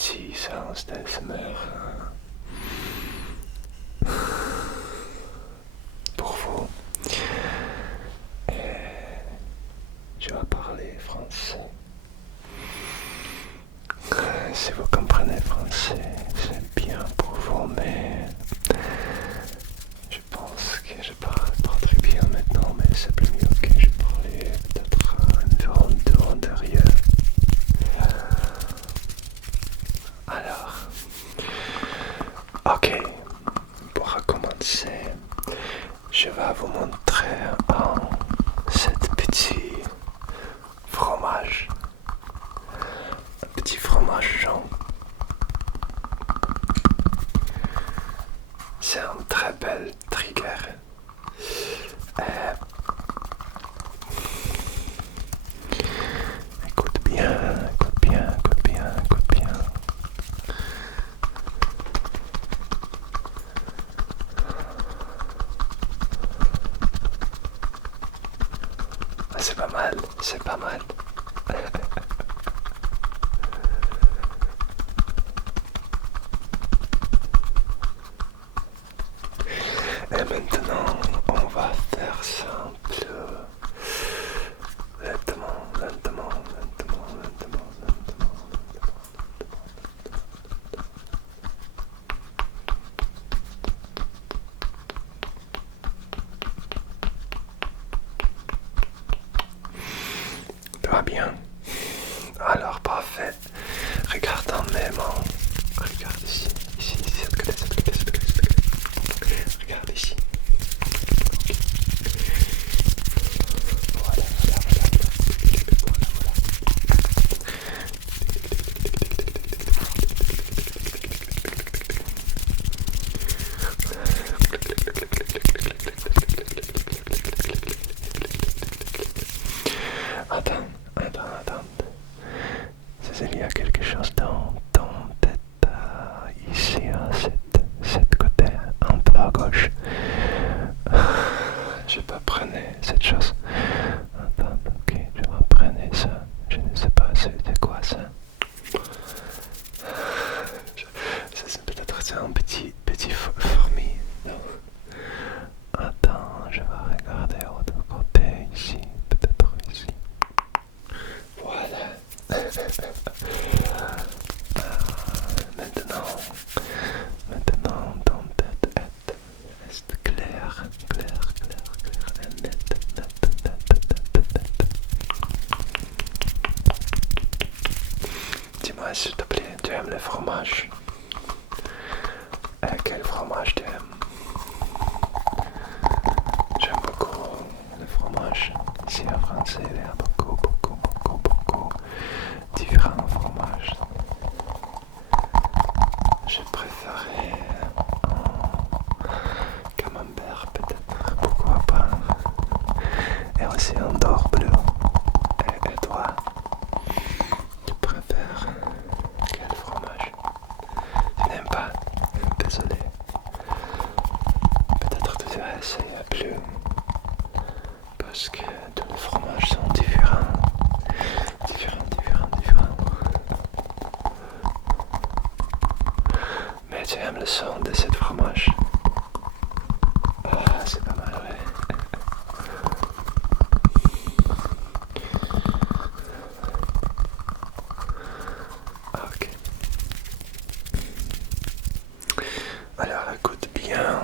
petit séance d'ASMR pour vous. Et je vais parler français. Si vous comprenez français, c'est bien pour vous, mais je pense que je parle pas très bien maintenant, mais c'est plus mieux que je parlais peut-être environ 2 ans derrière. Alors, ok, pour recommencer, je vais vous montrer cette petit fromage, un petit fromage jaune. C'est un très bel trigger. Écoute bien, écoute bien, écoute bien, écoute bien. C'est pas mal, c'est pas mal. Et maintenant, on va faire ça un peu lentement, lentement, lentement, lentement, lentement. Tout va bien. Alors, parfait. Regarde en même. Regarde ici, ici, ici, cette côté, cette côté, cette côté, cette côté. Regarde ici. Voilà, voilà, voilà, voilà. Attends, attends, attends. Il y a quelque chose dans ton tête ici, à cette côté, un peu à gauche. Je peux prendre cette chose. Attends, ok, je vais prendre ça. Je ne sais pas c'est quoi ça. Peut-être c'est un petit fourmi. Non. Attends, je vais regarder de l'autre côté ici, peut-être ici. Voilà. Maintenant, ton tête est claire, claire, claire, claire, et nette, nette, nette, nette, nette. Dis-moi s'il te plaît, tu aimes le fromage? Quel fromage tu aimes? J'aime beaucoup le fromage. Ici en français, il y a beaucoup, beaucoup, beaucoup, beaucoup différents fromages. Je préférais camembert peut-être, pourquoi pas. Et aussi un d'or bleu. Et toi, tu préfères quel fromage? Tu n'aimes pas? Désolé. Peut-être tu devrais essayer plus. Parce que tous les fromages sont différents. Différents. Mais tu aimes le son de ce fromage? Ah, c'est pas mal, ouais. Ok. Alors écoute bien,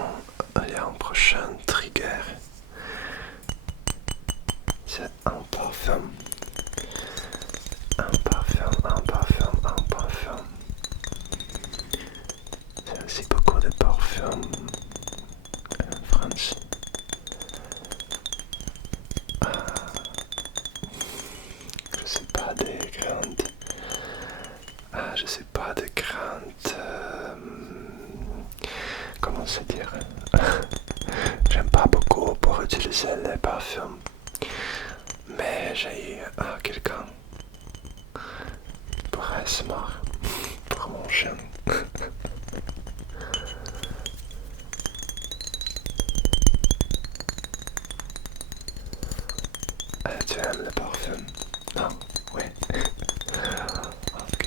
il y a un prochain trigger. C'est un parfum. Un parfum, un parfum, un parfum. C'est aussi beaucoup de parfums en France. Je sais pas des grandes. Je sais pas des grandes. Comment se dire? J'aime pas beaucoup pour utiliser les parfums. Mais j'ai quelqu'un pour ASMR, pour mon chien. Tu aimes le parfum? Non? Oui. Ok.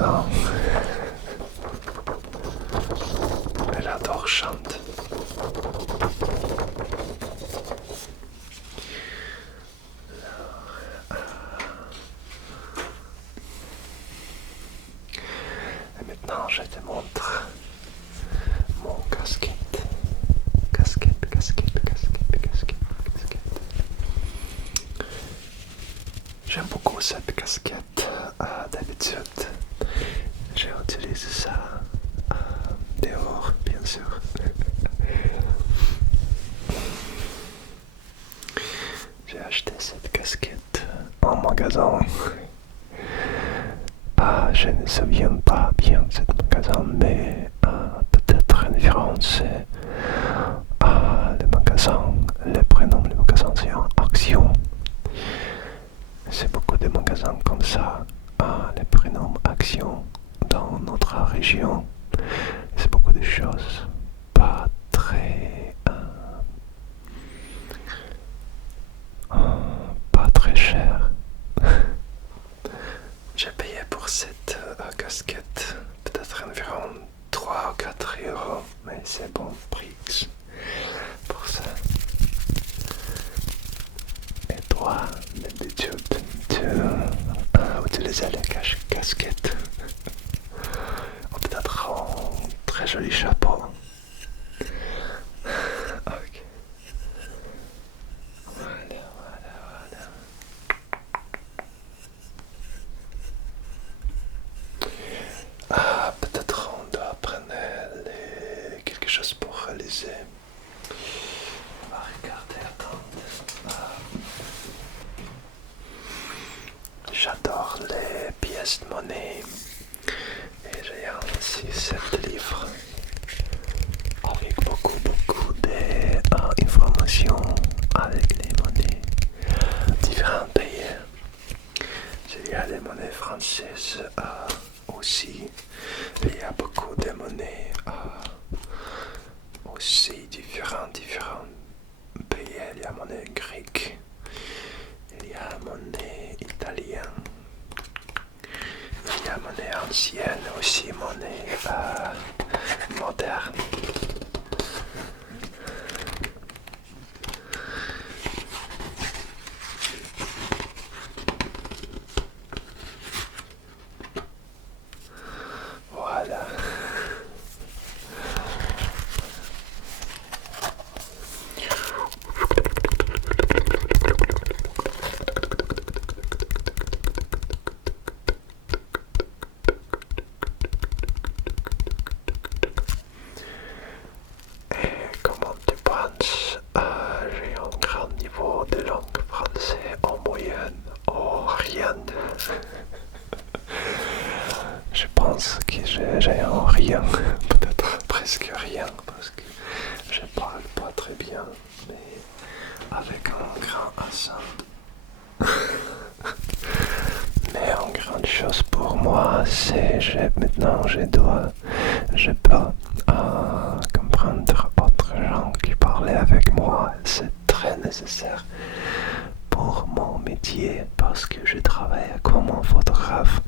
magasin. Elle adore chanter. Et maintenant, je te montre mon casquette. Casquette. J'aime beaucoup cette casquette. D'habitude, j'utilise ça dehors, bien sûr. J'ai acheté cette casquette en magasin. Je ne me souviens pas bien de ce magasin, mais peut-être environ c'est le magasin, le prénom du magasin c'est en Action. C'est beaucoup de magasins comme ça, les prénoms Action dans notre région. C'est beaucoup de choses pas très chères. J'ai payé pour cette casquette peut-être environ 3 ou 4 euros, mais c'est bon prix pour ça. Et toi, d'habitude, tu utilises les casquettes, ou peut-être un très joli chapeau. Ok. Voilà. Peut-être on doit prendre quelque chose pour réaliser. On va regarder, attends. J'adore les pièces de monnaie. Et j'ai aussi ce livre avec beaucoup d'informations avec les monnaies différents pays. Il y a les monnaies françaises aussi. Il y a beaucoup de monnaies aussi différents pays. Il y a monnaie grecque, il y a monnaie italienne, il y a monnaie ancienne aussi, monnaie moderne. Voilà. Comment tu penses? J'ai un grand niveau de langue française en moyenne. Oh, rien. Je pense que j'ai un rien, peut-être presque rien, parce que je parle pas très bien, mais avec un grand accent. Mais une grande chose pour moi, c'est maintenant je peux comprendre autres gens qui parlent avec moi. C'est très nécessaire pour mon métier parce que je travaille comme un photographe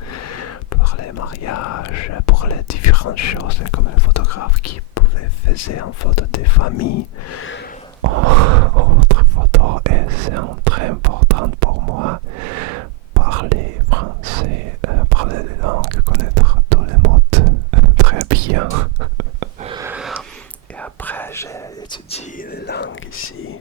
pour les mariages, pour les différentes choses, comme les photographes qui faire en photo des familles, autre photo, et c'est très important pour moi parler français, parler les langues, connaître tous les mots très bien. Et après j'ai étudié les langues ici,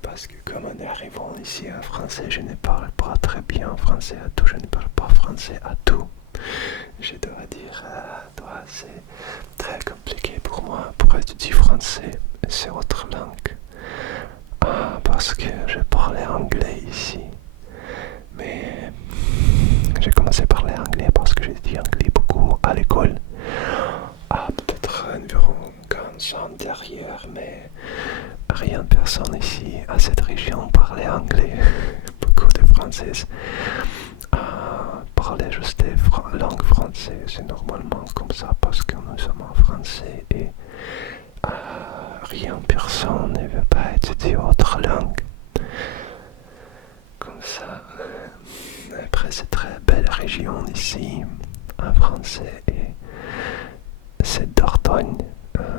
parce que comme on est arrivant ici en français, je ne parle pas très bien français à tout, je ne parle pas français à tout. Je dois dire, c'est très compliqué pour moi pour étudier français, c'est autre langue. Parce que je parlais anglais ici. Mais j'ai commencé à parler anglais parce que j'ai étudié anglais beaucoup à l'école. Peut-être environ 15 ans derrière, mais rien de personne ici à cette région parlait anglais. Beaucoup de françaises parlaient juste des langues françaises. C'est normalement comme ça parce que nous sommes en français et personne ne veut pas étudier autre langue. Comme ça. Après, c'est très belle région ici. en français et c'est Dordogne,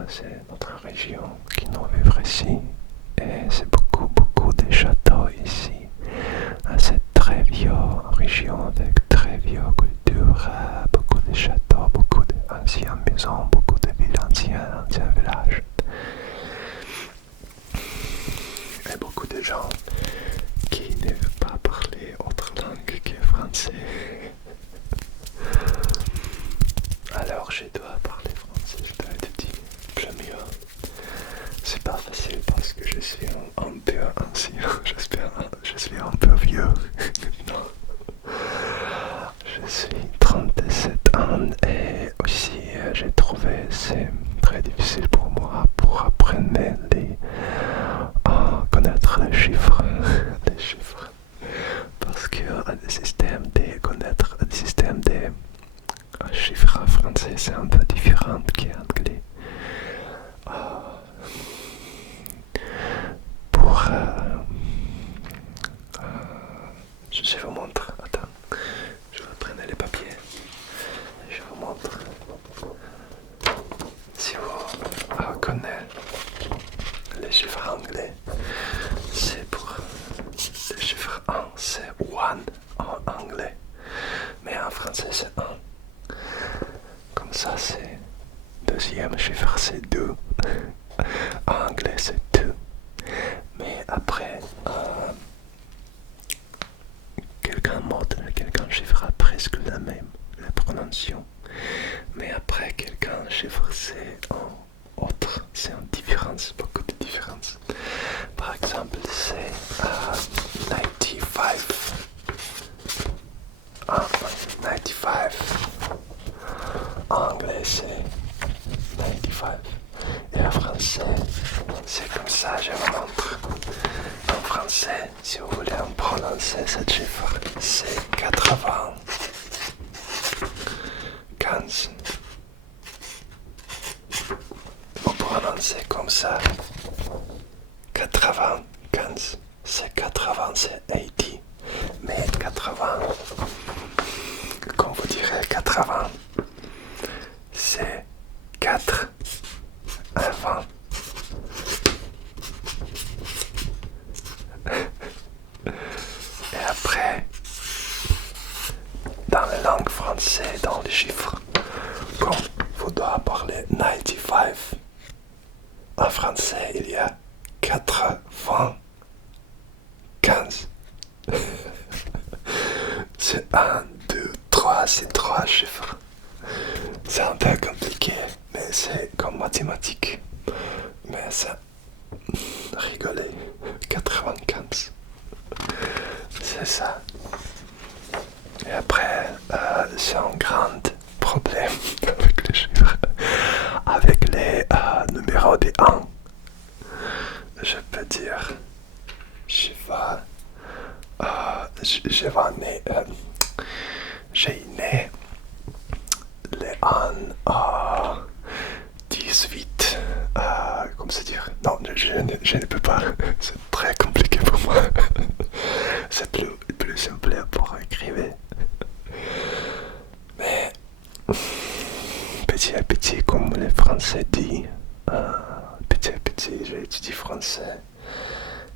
c'est notre région qui nous vivre ici et c'est beaucoup de châteaux ici. C'est très vieux région avec très vieux culture, beaucoup de châteaux, beaucoup d'anciennes maisons, beaucoup de villes anciens villages. Et beaucoup de gens qui ne veulent pas parler autre langue que français. Alors je dois parler français, je dois te dire le mieux. C'est pas facile parce que je suis un peu ancien, je suis un peu vieux. Non. Je suis 37 ans et aussi j'ai trouvé c'est très difficile pour moi pour apprendre à connaître les chiffres, les chiffres. Parce que le système de connaître le système des chiffres français c'est un peu différent qu'anglais. Pour je vous montre, attends, je vais prendre les papiers et je vous montre. Si vous connaissez les chiffres anglais, c'est pour le chiffre 1, c'est one en anglais, mais en français c'est 1. Comme ça c'est deuxième chiffre c'est 2, en anglais c'est 2. Mais après, quelqu'un chiffrera presque la même, la prononciation. Mais après, quelqu'un chiffre c'est en autre, c'est en différence, beaucoup de différences. Par exemple, c'est 95. 95. En anglais, c'est 95. Et en français, c'est comme ça, je vous montre. En français, si vous voulez en prononcer ce chiffre, c'est 80. 15. Vous prononcez comme ça. 95. C'est 80, c'est 80. Mais 80, comme vous direz 80, c'est 4 avant. Et après, dans la langue française, dans les chiffres, comme vous devez parler 95, en français, il y a 95. C'est 1, 2, 3, c'est 3 chiffres. C'est un peu compliqué, mais c'est comme mathématiques. Mais ça, rigoler, 95. C'est ça. Et après, c'est un grand problème avec les chiffres. Avec les numéros des 1. Je peux dire, j'ai né les 1 à 18. Comment se dire? Non, je ne peux pas. C'est très compliqué pour moi. C'est plus simple pour écrire. Mais petit à petit, comme les Français disent, petit à petit, j'ai étudié français.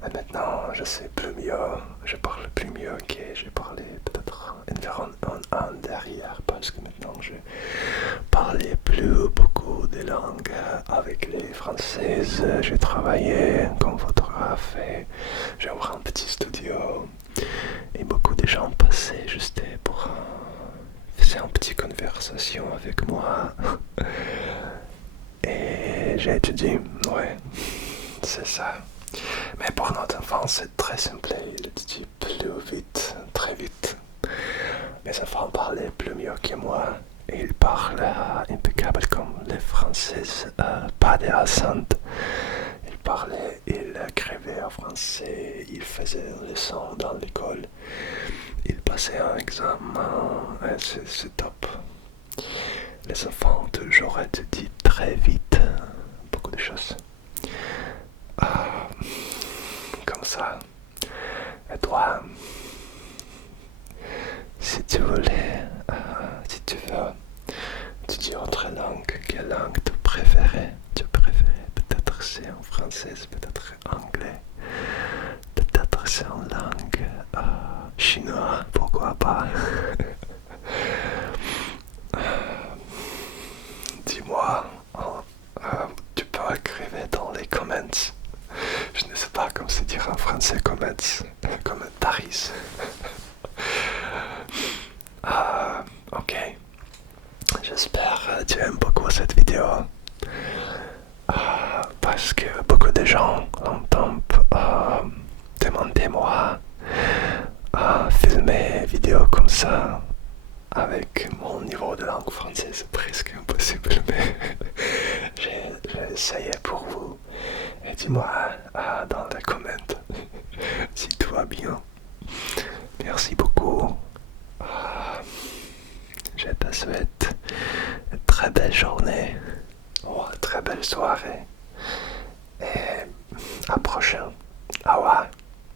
Et maintenant, je sais plus mieux, je parle plus mieux que j'ai parlé peut-être environ un an derrière, parce que maintenant je parlais plus beaucoup de langues avec les Françaises. J'ai travaillé comme photographe et j'ai ouvert un petit studio. Et beaucoup de gens passaient juste pour faire une petite conversation avec moi. Et j'ai étudié, ouais, c'est ça. Mais pour notre enfant, c'est très simple, il étudie plus vite, très vite. Mes enfants parlaient plus mieux que moi. Ils parlent impeccable comme les Françaises, pas d'accent. Ils parlaient, ils écrivaient en français, ils faisaient des leçons dans l'école. Ils passaient un examen, c'est top. Les enfants toujours étudient très vite, beaucoup de choses. Comme ça. Et toi, si tu voulais, si tu veux quelle langue tu préférais? Peut-être c'est en français, peut-être en anglais, peut-être c'est en langue chinois, pourquoi pas. Dis-moi, tu peux écrire dans les comments. Je ne sais pas comment se dire en français comments, commentaries. Ok, j'espère que tu aimes beaucoup cette vidéo. Parce que beaucoup de gens entendent demander moi à filmer une vidéo comme ça avec mon niveau de langue française. C'est presque impossible, mais j'ai essayé pour vous. Et dis-moi dans les commentaires si tout va bien. Merci beaucoup. Je te souhaite une très belle journée ou une très belle soirée.